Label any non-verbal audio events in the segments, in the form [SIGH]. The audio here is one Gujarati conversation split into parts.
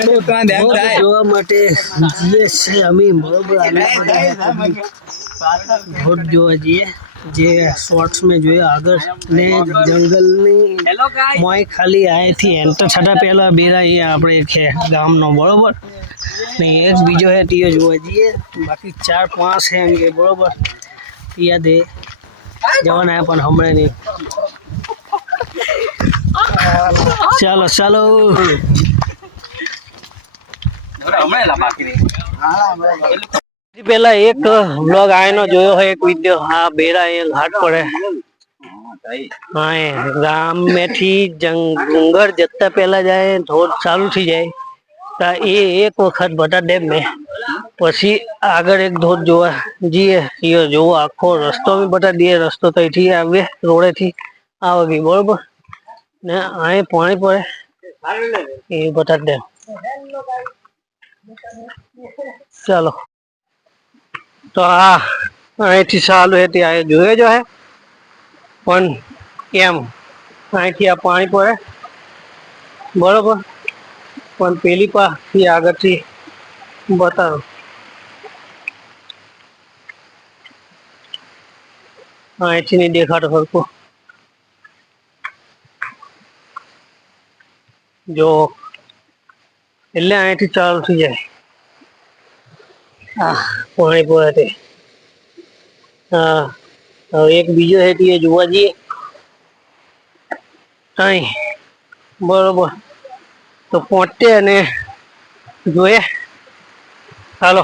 ધોધ જોવા માટે જઈએ છીએ અમે બરોબર અમે બધા ધોધ જોવા જઈએ જે શોર્ટ્સ મેં જોયું આગળ ને જંગલની મોય ખાલી આયથી એન્ટર થતા પહેલા બેરા એ આપણે છે ગામનો બરોબર ને એક બીજો હે ટીઓ જોવા જઈએ બાકી ચાર પાંચ છે એમ કે બરોબર યાદ હે જવાના હે પણ હમણાં નહીં ચાલો ચાલો પેલા એક બ્લોગ આયનો જોયો હોય એક વિડિયો હા બેરા એ ઘાટ પડે હા એ ગામ મેથી જંગલ જતા પહેલા જાય ધોધ ચાલુ થઈ જાય તો એ એક વખત બટા ડેમ મેં પછી આગળ એક ધોધ જોવા જઈએ એ જોવો આખો રસ્તો બી બટા દે રસ્તો તો અહીંથી આવે રોડેથી આવે બી બરોબર ને અહીં પાણી પડે એ બટા ડેમ ચાલો તો આ અહીંથી ચાલુ હે ત્યાં જોયે જો હે પણ કેમ અહીંથી આ પાણી પડે બરોબર પણ પેલી પાથી આગળથી બતાવો અહીંથી નહીં દેખાતો સરખું જો એટલે અહીંથી ચાલુ થઈ જાય. આ પાણી પોતે હા. હવે એક બીજો છે એ જોવા જઈએ. અહીં. બરોબર. તો પહોંચે અને જોઈએ. હાલો.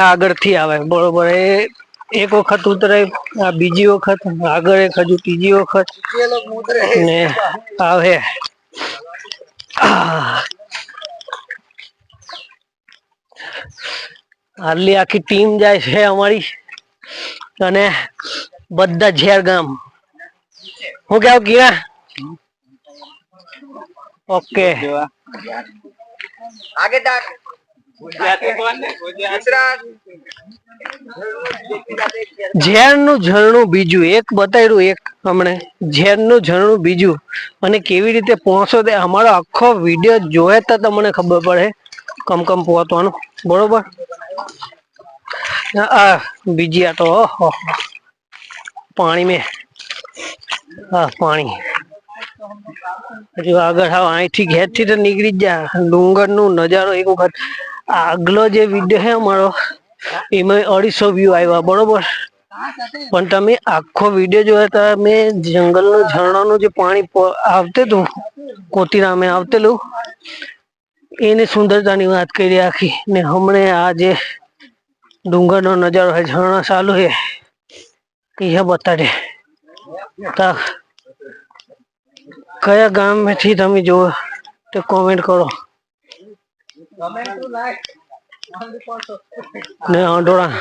આગળથી આવે. બરોબર. એ એક વખત ઉતરે આ બીજી વખત આગળ એક હજુ ત્રીજી વખત. ને આવે. હાલી આખી ટીમ જાય છે અમારી. અને બધા ઝેર ગામ. હું કેવું કીરા ઓકે. ઝેરનું ઝરણું બીજું એક બતાવ્યું એક હમણે. ઝેરનું ઝરણું બીજું. અને કેવી રીતે પહોંચો તે અમારો આખો વીડિયો જોયે તો તમને ખબર પડે. કમ કમ પહોંચવાનું. બરોબર? આ બીજી આ તો પાણી મેં. હા પાણી. હજુ આગળ હા અહીંથી ઘેરથી તો નીકળી જ જા. ડુંગરનું નજારો એક વખત આગલો જે વીડિયો છે અમારો, એમાં અઢીસો વ્યૂ આવ્યા, બરોબર? પણ તમે આખો વીડિયો જોયો તો મેં જંગલનું, ઝરણાનું જે પાણી આવતું કોતીરા મેં આવતેલું, એની સુંદરતાની વાત કરી આખી, ને હમણે આ જે ડુંગરનો નજારો છે, ઝરણા ચાલુ છે, એ બતાડે. કયા ગામથી તમે જુઓ, તે કોમેન્ટ કરો. ને અંડોળા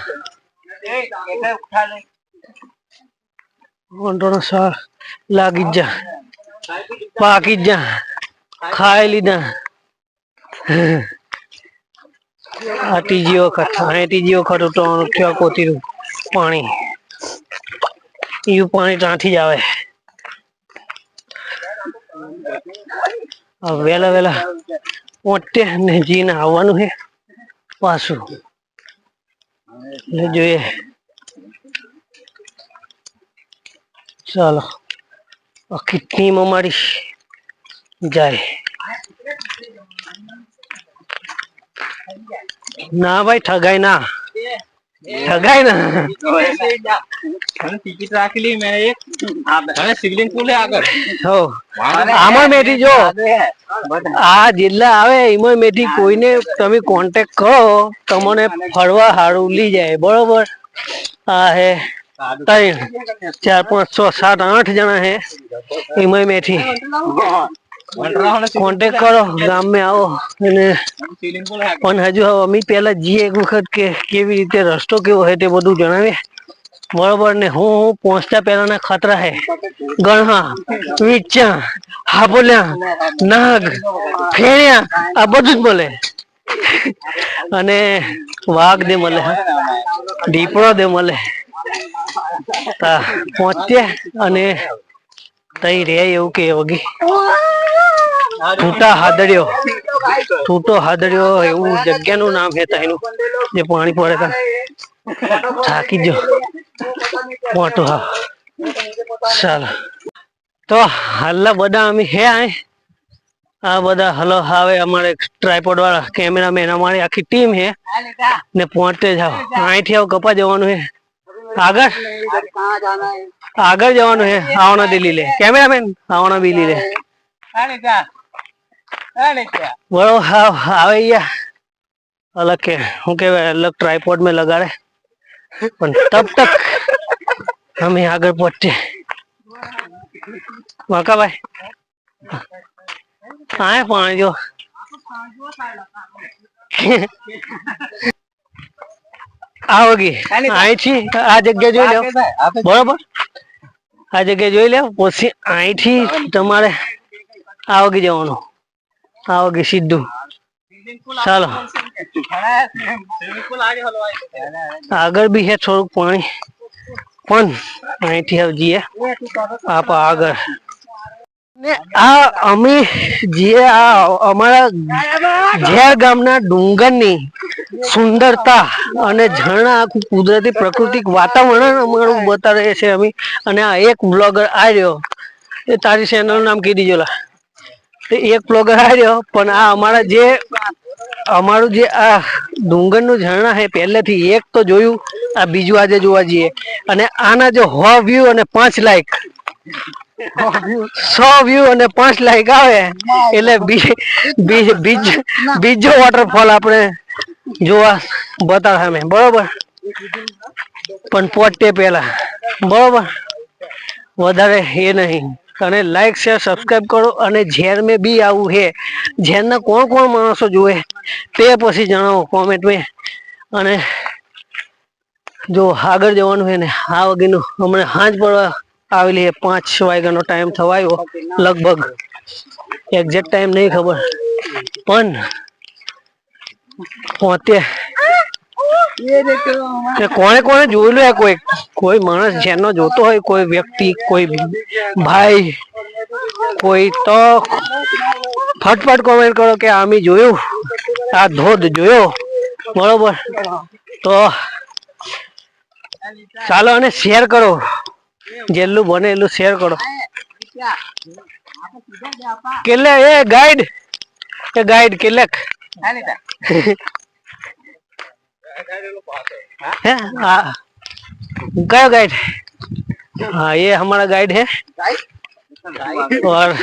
અંડોળા સાર લાગી જા પાકી જા ખાઈ લીધા. આ ત્રીજી વખત અહીં ત્રીજી વખત ઉતરવાનું થયો કોતીરું પાણી. એવું પાણી ત્યાંથી જ આવે. વેલા વહેલા વહેલા પહોંચતે ને જીને આવવાનું છે પાછું એટલે જોઈએ ચાલો આખી ટીમ અમારી જાય ના ભાઈ ઠગાય ના ઠગાય ના ટિકિટ રાખેલી મેં એક આમાં મેથી જો. આ જિલ્લા આવે એમાં મેથી કોઈને તમે કોન્ટેક્ટ કરો તમને ફરવા હારું લઈ જાય બરોબર? આ હે ત્રણ ચાર પાંચ છ સાત આઠ જણા હે. એમાં મેથી. કોન્ટેક કરો ગામ ગામમાં આવો. અને પણ હજુ હવે અમે પેલા જઈએ એક વખત કે કેવી રીતે રસ્તો કેવો હે તે બધું જણાવીએ. બરોબર ને હું પહોંચતા પહેલાના ખતરા હે. ગણહા વીચા હાબોલ્યા નાગ ફેર્યા આ બધું જ મળે. અને વાઘ દે મળે દીપડો દે મળે. તા પહોંચીએ અને તઈ રે એવું કે વગી તૂટા હાદડ્યો. તૂટો હાદડ્યો એવું જગ્યાનું નામ હે તઈનું, જે પાણી પડે તા. થાકી જો મોટો હા ચાલો તો હાલના બધા અમે હે આય. આ બધા હલો આવે અમારે ટ્રાયપોડ વાળા કેમેરામેન અમારી આખી ટીમ હે. ને પહોંચતે જાઓ અહીંથી આવું કપા જવાનું હે. આગળ? આગળ જવાનું હે. આવણા દિલ્હી લે. કેમેરામેન આવણા દિલ્હી લે. બરો હા આવે યા. અલગ કે શું કેવાય, અલગ ટ્રાયપોડ મેં લગાડે. પણ તબ તક અમે આગળ પહોંચે વાંકાભાઈ આય પાણી જો અહીંથી આ જગ્યા જોઈ લો બરોબર? આ જગ્યા જોઈ લો પછી અહીંથી તમારે આવગી જવાનું. આવગી સીધું. ચાલો. આગળ બી છે થોડુંક પાણી. પણ અહીંથી આવજીએ આપ આગળ. ને આ અમે જે આ અમારા ઝેર ગામના ડુંગરની સુંદરતા અને ઝરણા આખું કુદરતી પ્રકૃતિક વાતાવરણ અમારું બતાવે છે અમે. અને આ એક બ્લોગર આવ્યો એ તારી ચેનલનું નામ કહી દીજો તે એક બ્લોગર આવ્યો પણ આ અમારા જે અમારું જે આ ડુંગરનું ઝરણા છે પહેલેથી એક તો જોયું, આ બીજું આજે જોવા જઈએ. અને આના જો હો વ્યૂ અને પાંચ લાઈક સો વ્યૂ અને પાંચ લાઈક આવે. એટલે બીજ- વોટરફોલ આપણે જોવા બતાવે અમે. બરોબર? પણ પોતે પહેલા. બરોબર? વધારે એ નહીં. અને લાઈક શેર સબસ્ક્રાઈબ કરો. અને ઝેર મેં બી આવું છે. ઝેરના કોણ કોણ માણસો જોવે તે પછી જણાવો કોમેન્ટમાં અને જો આગળ જવાનું છે ને, આ વગેરેનું હમણાં હાંજ પડવા આવેલી છે, પાંચ વાગ્યાનો ટાઈમ થવાયો, લગભગ. એક્ઝેક્ટ ટાઈમ નહીં ખબર. પણ, પોતે કોણે કોણે જોયેલું હે કોઈ કોઈ માણસ જેનો જોતો હોય કોઈ વ્યક્તિ કોઈ ભાઈ કોઈ તો ફટફટ કોમેન્ટ કરો કે અમે જોયું આ ધોધ જોયો બરોબર? તો ચાલો અને શેર કરો. જેટલું બને એટલું શેર કરો. કેટલે? એ ગાઈડ એ ગાઈડ કેટલેક? है हाँ कयो गाइड हाँ ये हमारा गाइड है और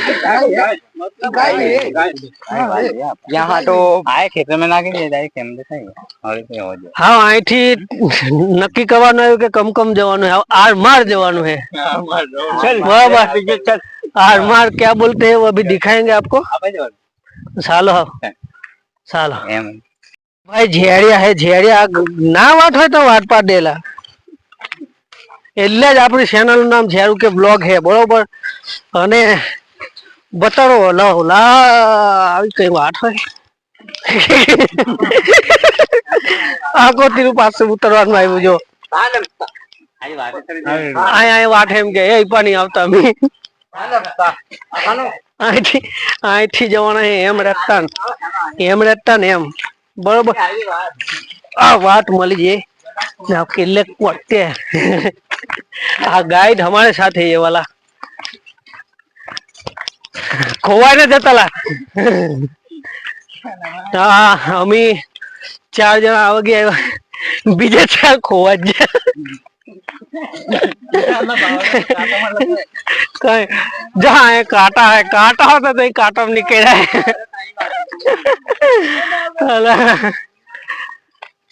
यहाँ तो आए खेत में ना के જાય કેમ દેખાય હવે તે હોજો હા અહીંથી નક્કી કરવાનું આવ્યું કે કમ કમ જવાનું है आर मार જવાનું है चल बराबर चल आर मार क्या बोलते हैं वो अभी दिखाएंगे आपको આપે જો ચાલો ચાલો એમ ભાઈ ઝેડિયા હે ઝેડિયા ના વાત હોય તો વાત પાડ દેલા એટલે જ આપણી ચેનલનું નામ ઝેરું કે બ્લોગ હે, બરોબર? અને બતાડો લો લા, આવી કઈ વાત હોય? આખો તીરું પાસે ઉતરવાનું આવ્યું, જો. આઈ વાત એમ કે, એ પણ આવતા અહીંથી અહીંથી જવાના એમ રહેતા એમ રહેતા ને, એમ. બરોબર આ વાત મળી જાય ને આ किले पड़ते [LAUGHS] આ ગાઈડ हमारे साथ है ये वाला खोवा ने જતાલા [LAUGHS] હા અમે ચાર જણા આવા ગયા આવ્યા. બીજા ચાર ખોવા જ ગયા કઈ जहाँ है कांटा है कांटा होता तो ये कांटा में निकल है अला,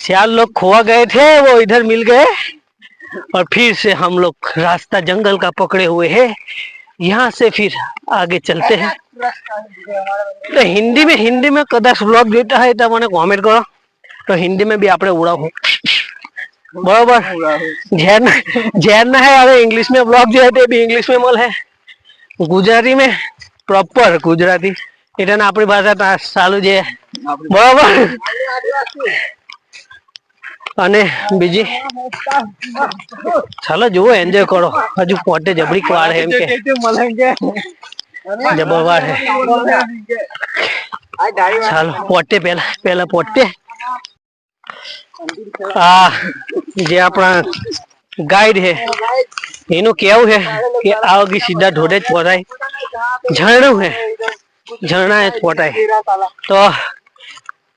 चार लोग खोआ गए थे वो इधर मिल गए और फिर से हम लोग रास्ता जंगल का पकड़े हुए हैं यहाँ से फिर आगे चलते हैं तो हिंदी में हिंदी में कदाच ब्लॉग જોઈતા હોય તો મને કોમેન્ટ કરો તો હિન્દી में भी આપણે ઉડાવું બરોબર જેર જેર ના હે હવે ઇંગ્લિશ में ब्लॉग जो है તે भी इंग्लिश में मल है ગુજરાતી में પ્રોપર ગુજરાતી એટલે આપણી ભાષા તા- ચાલુ છે બરોબર અને બીજી ચાલો જુઓ એન્જોય કરો હજુ પોતે જબરી વાર હે એમ કે જબર વાર હે ચાલો પોતે પેલા પેલા પોતે આ જે આપણા ગાઈડ હે એનું કેવું હે કે આ વગી સીધા ઢોડે જ પહોંચાય ઝરણું હે ઝરણા જ પહોંચાય તો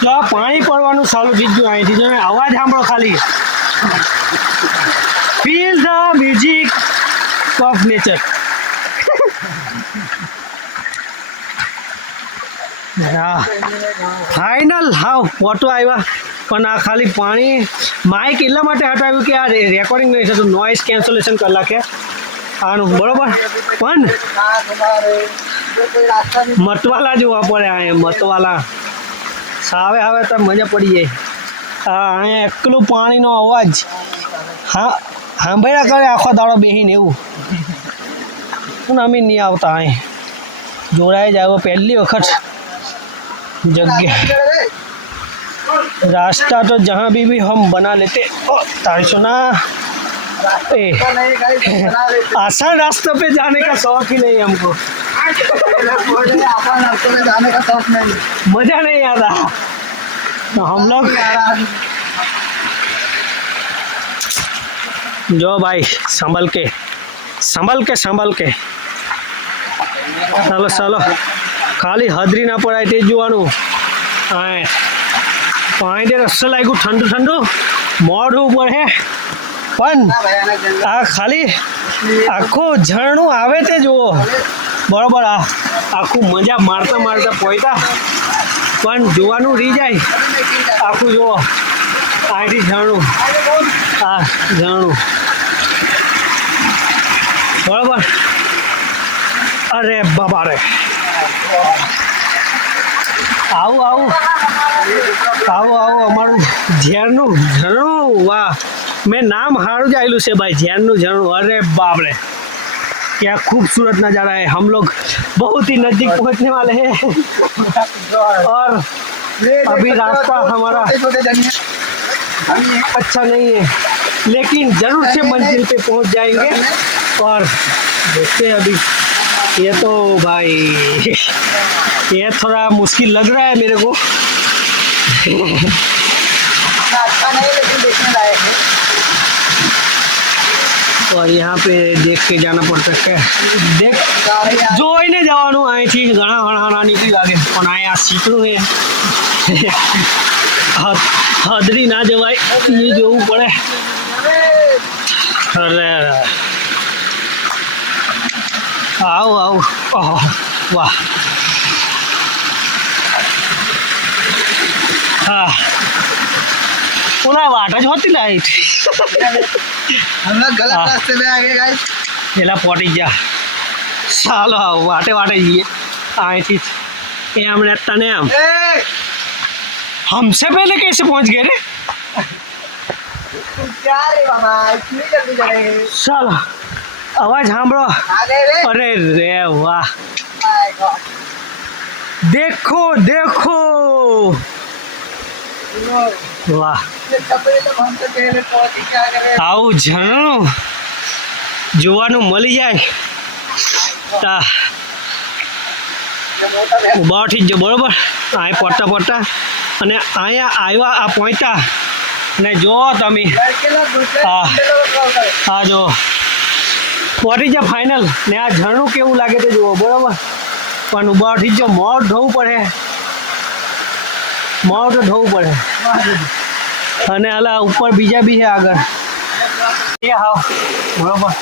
તો આ પાણી પડવાનું ચાલુ થઈ ગયું અહીંથી. તમે અવાજ સાંભળો ખાલી. Feel the music of nature final how photo આવ્યા. પણ આ ખાલી પાણી માઇક એટલા માટે હટાવ્યું કે આ રેકોર્ડિંગ નહીં થતું. નોઇઝ કેન્સલેશન કલાકે આનું બરોબર? પણ મતવાલા જોવા પડે આ મતવાલા. સાવે આવે તો મજા પડી જાય આ અહીંયા એકલું પાણીનો અવાજ હા સાંભળ્યા કરે આખો દાડો બેહીને એવું પણ અમે નહીં આવતા અહીં જોડાઈ જાય પહેલી વખત जगह रास्ता तो जहाँ भी भी हम बना लेते ओ तारी सुना ए आसान रास्तों पे जाने का शौक ही नहीं हमको मजा नहीं आता तो हम लोग जो भाई संभल के संभल के संभल के ચાલો ચાલો ખાલી હાજરી ના પડાય તે જ જોવાનું હા પાણી તે રસ્તો લાગ્યું ઠંડુ ઠંડુ મોઢું ઉપર હે પણ આ ખાલી આખું ઝરણું આવે તે જુઓ બરોબર, આ આખું મજા મારતા મારતા પહોંચતા પણ જોવાનું રહી જાય. આખું જુઓ. અહીંથી ઝરણું આ ઝરણું બરોબર? અરે બાબા રે. આવું આવું. આવું આવું અમારું ઝેરનું ઝરણું. વાહ. મેં નામ સારું જ આવેલું છે ભાઈ, ઝેરનું ઝરણું. અરે બાપ રે क्या खूबसूरत नज़ारा है। हम लोग बहुत ही नज़दीक पहुँचने वाले हैं। और अभी रास्ता हमारा अच्छा नहीं है। लेकिन ज़रूर से मंजिल पे पहुँच जाएँगे। और देखते हैं अभी। ये तो भाई, ये थोड़ा मुश्किल लग रहा है मेरे को। और यहाँ पे देख के जाना पड़ता है देख જોઈને જવાનું અહીંથી ઘણા ઘણા નીકળી લાગે પણ અહીંયા શીખવું છે હદ- હદરી ના જવાય એ જોવું પડે અરે અરે. આવ આવ ઓહો વાહ હા પુના વાટ જ હોતી ને અહીંથી [LAUGHS] हम लोग गलत हाँ। रास्ते में आ गए गाइस वाटे वाटे ये थी। ये तने हम। हमसे पहले कैसे पहुँच गए रे? आवाज़ हाँ ब्रो अरे रे वाह। देखो देखो। આવું ઝરણું જોવાનું મળી જાય. તા. ઊભા ઉઠી જ બરોબર? અહીં પડતા પડતા અને અહીંયા આવ્યા આ પહોંચતા અને જો તમે. હા. હા, જો. પહોંચી જાય ફાઇનલ? ને આ ઝરણું કેવું લાગે તે જુઓ, બરોબર? પણ ઊભા ઉઠી જો, મોઢ ધોવું પડે. તો ધોવું પડે. અને આલા ઉપર બીજા બી છે આગળ. એ હાવ, બરોબર.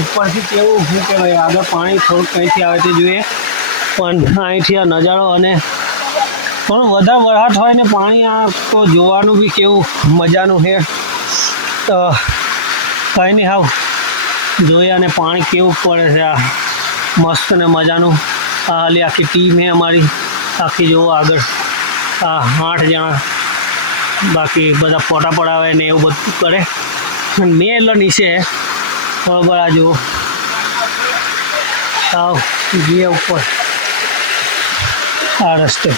ઉપરથી કેવું, શું કહેવાય, આગળ પાણી થોડુંક કંઈથી આવે તે જોઈએ. પણ અહીંથી આ નજારો અને પણ વધારે વરસાદ હોય ને પાણી આ તો જોવાનું બી કેવું મજાનું છે. કંઈ નહીં હાવ. જોઈએ અને પાણી કેવું પડે છે આ. મસ્ત ને મજાનું. આ હાલી આખી ટીમ છે અમારી. આખી જોવો આગળ. આઠ જણા. બાકી બધા ફોટા પડાવે ને એવું બધું કરે. અને મેં એટલે નીચે બરાબર આ જુઓ. સાવ જે ઉપર. આ રસ્તે.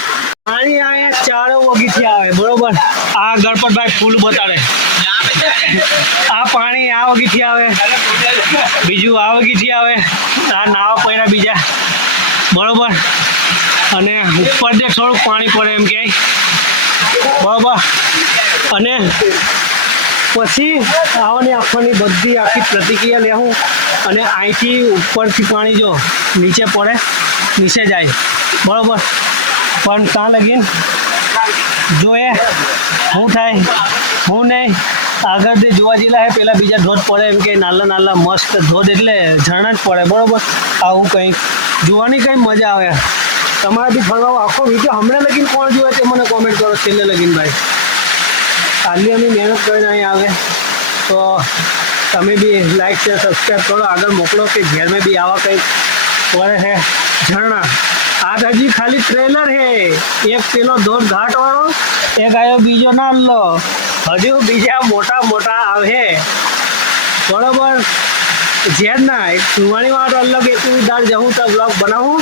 પાણી અહીંયા ચારો વગીથી આવે, બરોબર? આ ગણપતભાઈ ફૂલ બતાડે. આ પાણી આ વગીથી આવે. બીજું આ વગીથી આવે. આ નાવા પડ્યા બીજા. બરોબર? અને ઉપર જે થોડુંક પાણી પડે એમ કે. બરોબર અને પછી આવવાની આંખોની બધી આખી પ્રતિક્રિયા લેવું અને અહીંથી ઉપરથી પાણી જો નીચે પડે, નીચે જાય. બરોબર. પણ ત્યાં લગીન જોઈએ શું થાય શું નહીં, આગળ જે જોવા જેલા હે, પેલા બીજા ધોધ પડે એમ કે નાલા નાલા, મસ્ત ધોધ એટલે ઝરણા જ પડે. બરોબર. આવું કંઈક. જોવાની કંઈ મજા આવે. તમારે બી ફરવા આખો વિડીયો હમણાં લગીન કોણ જોવે તે મને કોમેન્ટ કરો છેલ્લે લગીન ભાઈ કાલની અમે મહેનત કરીને અહીં આવે તો તમે બી લાઈક શેર સબસ્ક્રાઈબ કરો આગળ મોકલો કે ઘેરમાં બી આવા કંઈક પડે છે ઝરણા આ તો હજી ખાલી ટ્રેલર છે એક પેલો ધોધ ઘાટ વાળો એક આવ્યો બીજો નાનો હજુ બીજા મોટા મોટા આવે બરોબર છે જ ના એક સુવાણીમાં તો અલગ એક દાળ જવું તો બ્લોગ બનાવું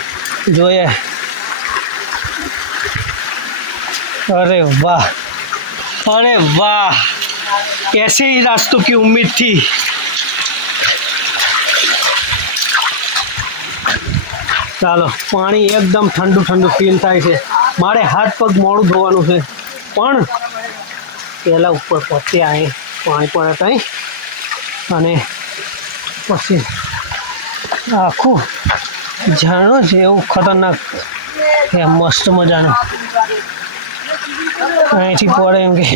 જોઈએ અરે વાહ अरे वाह ऐसे ही रास्तों की उम्मीद थी ચાલો પાણી એકદમ ઠંડુ ઠંડુ ફીલ થાય છે મારે હાથ પગ મોડું ધોવાનું છે પણ પહેલાં ઉપર પહોંચ્યા અહીં પાણી પડે ત્યાં અને પછી આખું ઝાડો છે, એવું ખતરનાક મસ્ત મજાનું. અહીંથી પડે એમ કે.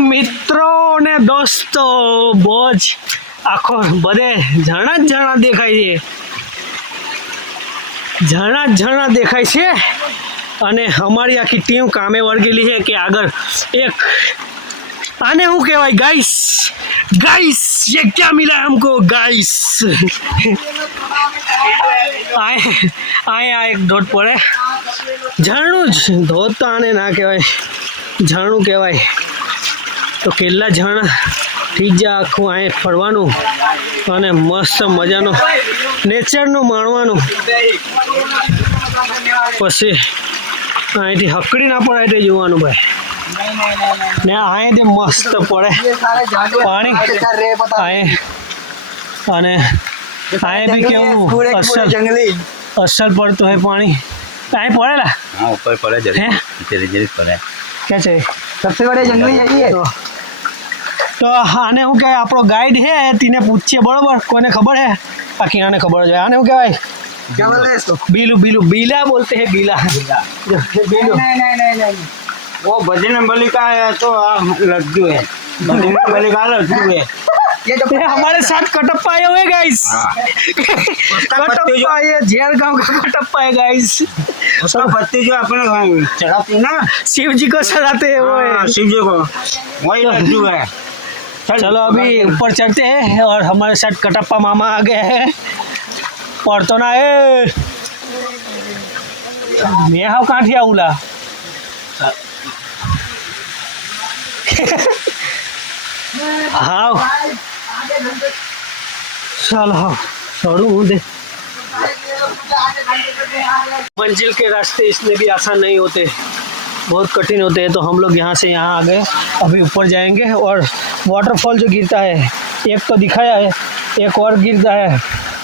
મિત્રો ને દોસ્તો બહુ જ આખો બધે ઝરણા જ ઝરણા દેખાય છે. ઝરણા જ ઝરણા દેખાય છે. અને અમારી આખી ટીમ કામે વળગેલી છે કે આગળ એક આને શું કહેવાય ગાઈસ ગાઈસ ये क्या मिला हमको गाइस આય આય આ એક ધોધ પડે ઝરણું જ ધોધ તો આને ના કહેવાય ઝરણું કહેવાય તો કેટલા ઝરણા ઠીક છે આખું અહીં ફરવાનું અને મસ્ત મજાનું નેચરનું માણવાનું પછી आए थे हकड़ी ना पड़ाए थे जुआनु भाई नहीं आए थे मस्त पड़े पानी आए आने आए भी क्यों असल जंगली असल पड़ तो है पानी आए पड़े ला हाँ ऊपर पड़े जरी जरी जरी पड़े क्या चाहिए सबसे बड़े जंगली है ये तो आने हो क्या आप गाइड है तीने पूछिए बड़ो बड़ कोई ने खबर है बाकी आने खबर जाए आने हो क्या भाई क्या बोल रहे इसको बीलू बीलू बीला बोलते हैं बीला। बीलू। नहीं नहीं नहीं नहीं वो बजरंग बलि का है तो लड्डू है। बजरंग बलि का लड्डू है। ये तो हमारे साथ कटप्पा आए हुए गाइस हाँ। कटप्पा ये झेर गाँव का कटप्पा है गाइस उसका पत्ती जो अपने चढ़ाते ना? शिव जी को चढ़ाते हैं वो हाँ, शिव जी को। वही लड्डू है। चलो अभी ऊपर चढ़ते हैं और हमारे साथ कटप्पा मामा आ गए हैं। पडतो ना, ए। मे हाव काठी आऊला हाव चल हाव छोड़ू हूँ दे। मंजिल के रास्ते इसमें भी आसान नहीं होते। बहुत कठिन होते हैं तो हम लोग यहाँ से यहाँ आ गए अभी ऊपर जाएँगे और वाटरफॉल जो गिरता है, एक तो दिखाया है, एक और गिरता है।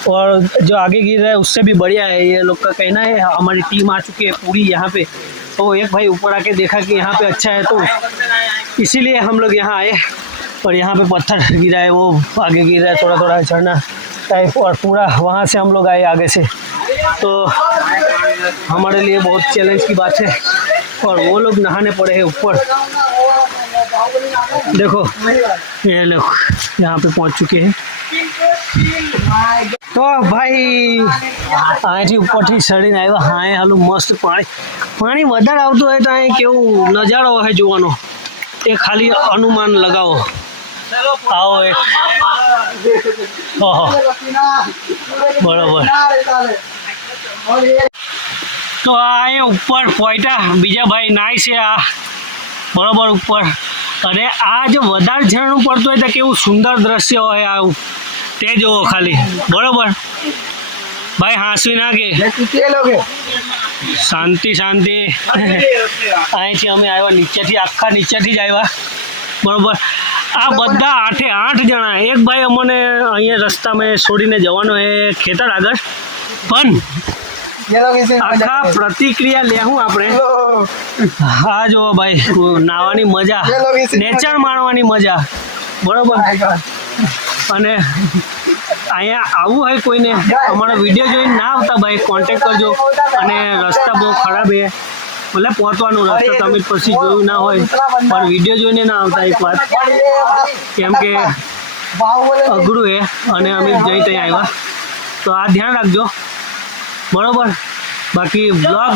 और जो आगे गिर रहा है, उससे भी बढ़िया है ये लोग का कहना है। हमारी टीम आ चुकी है पूरी यहाँ पे। तो एक भाई ऊपर आके देखा कि यहाँ पे अच्छा है तो इसीलिए हम लोग यहाँ आए और यहाँ पे पत्थर गिरा है, वो आगे गिर रहा है थोड़ा थोड़ा झरना टाइप और पूरा वहाँ से हम लोग आए आगे से। तो हमारे लिए बहुत चैलेंज की बात है और वो लोग नहाने पड़े हैं ऊपर। देखो, ये लोग यहाँ पे पहुँच चुके हैं। તો ભાઈ, અહીંથી ઉપરથી ચડીને આવ્યા. હા, એ હાલું મસ્ત પાણી. પાણી વધારે આવતું હોય તો અહીં કેવું નજારો હોય જોવાનો. એ ખાલી અનુમાન લગાવો. આવો એક બરોબર. તો આ અહીંયા ઉપર પોઈટા. બીજા ભાઈ નાય છે આ. બરોબર ઉપર. અને આ જો વધારે ઝરણું પડતું હોય તો કેવું સુંદર દ્રશ્ય હોય આ તે જોવો ખાલી. બરોબર? ભાઈ હાંસવી નાખે. શાંતિ શાંતિ. અહીંથી અમે આવ્યા નીચેથી આખા નીચેથી જ આવ્યા. બરોબર? આ બધા આઠે આઠ જણા. એક ભાઈ અમને અહીંયા રસ્તામાં છોડીને જવાનો એ ખેતર આગળ. પણ આખા પ્રતિક્રિયા લેવું આપણે. હા જો ભાઈ નાવાની મજા. નેચર માણવાની મજા. બરોબર? અને અહીંયા આવવું હોય કોઈને અમારો વીડિયો જોઈને ના આવતા ભાઈ કોન્ટેક કરજો. અને રસ્તા બહુ ખરાબ છે. ભલે પહોંચવાનું રસ્તો તમે પછી જોયું ના હોય પણ વીડિયો જોઈને ના આવતા એક વાત કેમ કે અઘરું છે. અને અમે જઈ ત્યાં આવ્યા. તો આ ધ્યાન રાખજો. બરોબર? બાકી બ્લોગ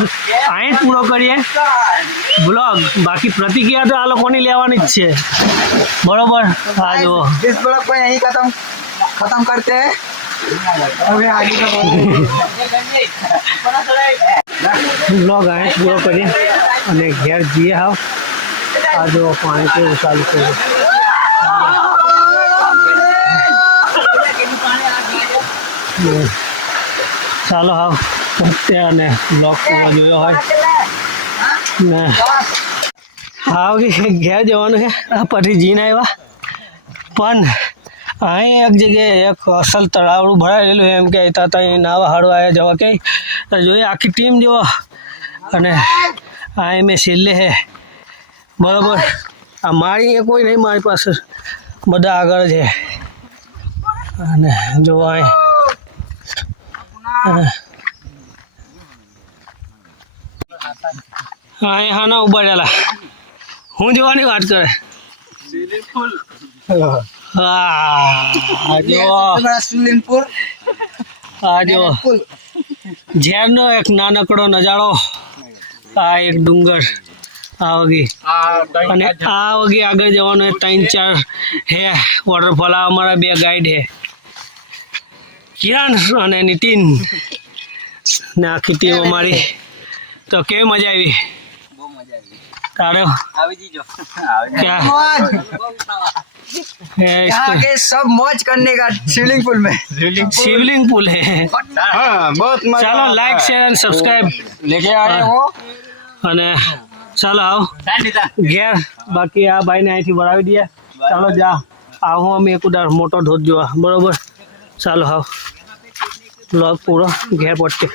અહીં જ પૂરો કરીએ બ્લોગ બાકી પ્રતિક્રિયા તો આ લોકોની લેવાની જ છે બરોબર આ જુઓ इस ब्लॉग को यहीं खत्म खत्म करते हैं अभी आगे का બ્લોગ અહીં જ પૂરો કરીએ અને ઘેર જઈએ હાવ આ જો પાણી કેવું ચાલુ થયું ને ચાલો હાવ અને બ્લોગ પૂરો જોયો હોય. ને. હાવ કે ઘેર જવાનું છે. આ પછી જીને આવ્યા પણ અહીં એક જગ્યાએ એક અસલ તળાવડું ભરાયેલું એમ કે ત્યાં ત્યાં નાવા હાડવા આવ્યા જવા કંઈ જોઈએ આખી ટીમ જુઓ અને આ મેં છેલ્લે હે. બરાબર. આ મારી એ કોઈ નહીં મારી પાસે. બધા આગળ છે. અને જો અહીં હા હાના ઊભા હું જોવાની વાત કરે? ઝેરનો એક નાનકડો નજારો. આ એક ડુંગર. આ વગી. અને આ વગી આગળ જવાનો ત્રણ ચાર હે વોટરફોલ આ અમારા બે ગાઈડ હે. કિરણ અને નીતિન. ને આખી ટીમ અમારી. તો કેવી મજા આવી? તારે ક્યાં [LAUGHS] હે यहाँ के सब मौज करने का स्विमिंग पूल में શિવલિંગ પુલ હે हाँ बहुत मजा ચાલો आता લાઈક है। શેર અને સબસ્ક્રાઈબ लेके आए हो અને ચાલો આવ ઘેર બાકી આ ભાઈને અહીંથી ભરાવી દઈએ ચાલો જા આવું અમે એક ઉદાર મોટો ધોધ જોવા બરોબર ચાલો આવ બ્લોગ પૂરો ઘેર પહોંચે